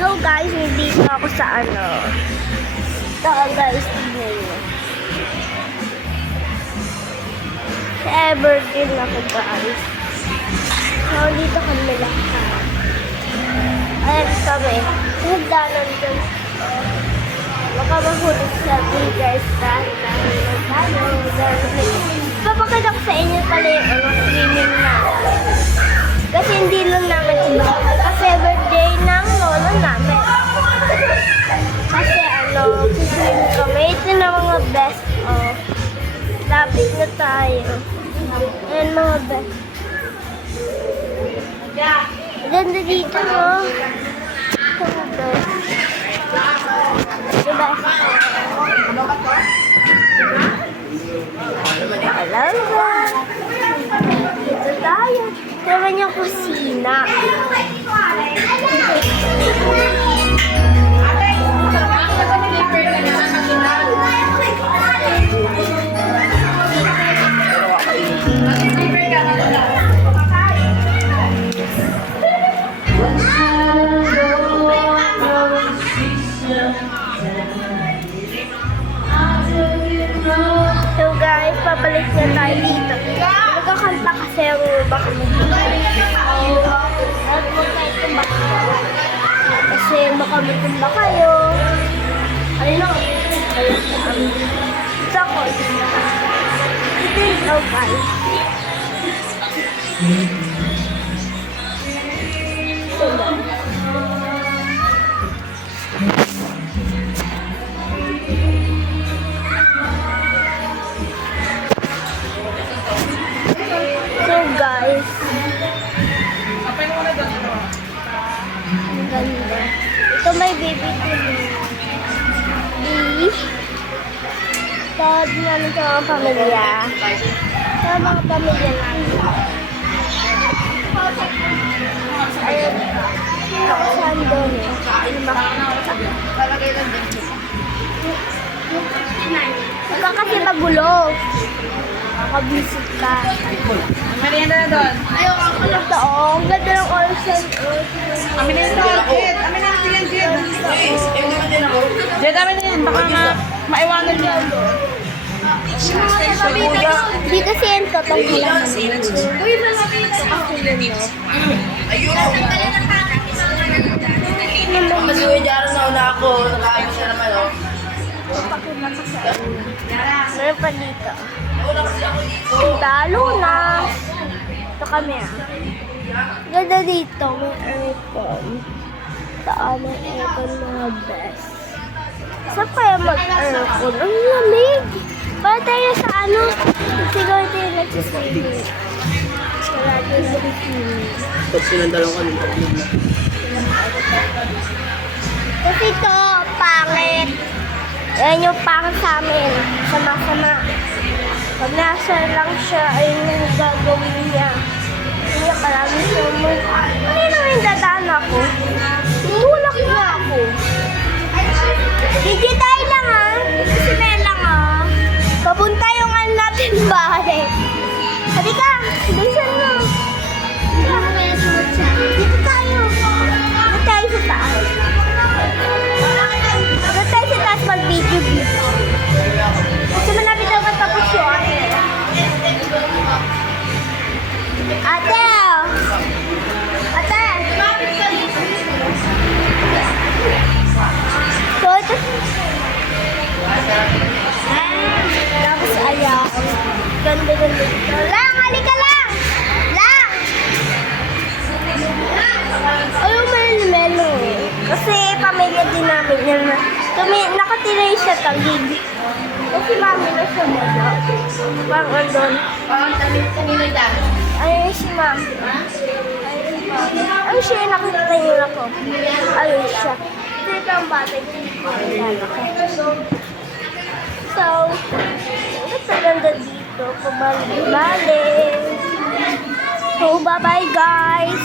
So guys, nandito ako sa ano. Ito guys, tignan nyo. Sa Evergreen ako guys. So dito kami lahat. Ayan kami. Nagdanan dyan. Baka mahulog sa guys. Papakita ko sa inyo pala yung swimming na. Kasi hindi lang namin iba. Kasi birthday ng lolo namin. Kasi siswim kami. Ito na mga best of. Lapit na tayo. Ayan mga best. Ganda dito, no? Ito mga best. Diba? Hello, guys. Dito tayo. Naman yung kusina. So guys, pabalik na tayo dito. Nagkakanta kasi ang baka kasi makabitin ba kayo? Ano lang? Sa ko. Ito yung guys. So guys, ang ganda. Ito may baby TV. Tawag namin sa mga pamilya. Sa mga pamilya namin. Ayun. Ako saan doon eh. Huwag ka kasi magulo. Makabisit ka. Merienda na doon. Ayaw ako lang ito. Ang ganda ng ocean. Amin na ito. Amin na yan, Jed. Jed, amin na yan. Baka nga maiwanan niya. Di kasi yung totong lang. Uy, malapit ako yun. Ayun! Kasi may diyara na una ako. Nakaayos siya naman, oh. Meron pa dito. Nauna kasi ako dito. Talo na. Ito kami ah. Ganda dito. May aircon. Saan ang aircon mga best. Saan kaya mag-aircon? Ang lamig. Para tayo sa ano? Siguro tayo nagsiswimming. Wala tayo nagsiswimming. Pag sinandalong ka nito. Kasi ito, pangit. Yan yung pangit sa amin. Sama-sama. Pag nasa lang siya, ayun yung gagawin niya. Hindi marami siya mo. Ano yun ang dadaan ako? Tulak niya ako. Digitay lang ha. Sinay lang ha. Papunta yung ano natin bahay. Sabi ka, bilisan mo. Dito tayo. Dito tayo sa taas. Dito tayo sa taas mag-video. Kasi malapit daw matapos yun. Ate! Ate! So, ito. Tapos ayaw. Ganda. Lang! Halika lang! Lang! Ayaw melo. Kasi pamilya din namin yan. Nakatiray siya tagig. Kasi mami na siya muna. Parang andun. Kanino dyan? Ayun si ma'am. Ayun si ma'am. Ayun siya, nakita niyo ako. Ayun siya. Dito ang bata. So, ganda dito. Pabalik-balik. So, bye-bye guys.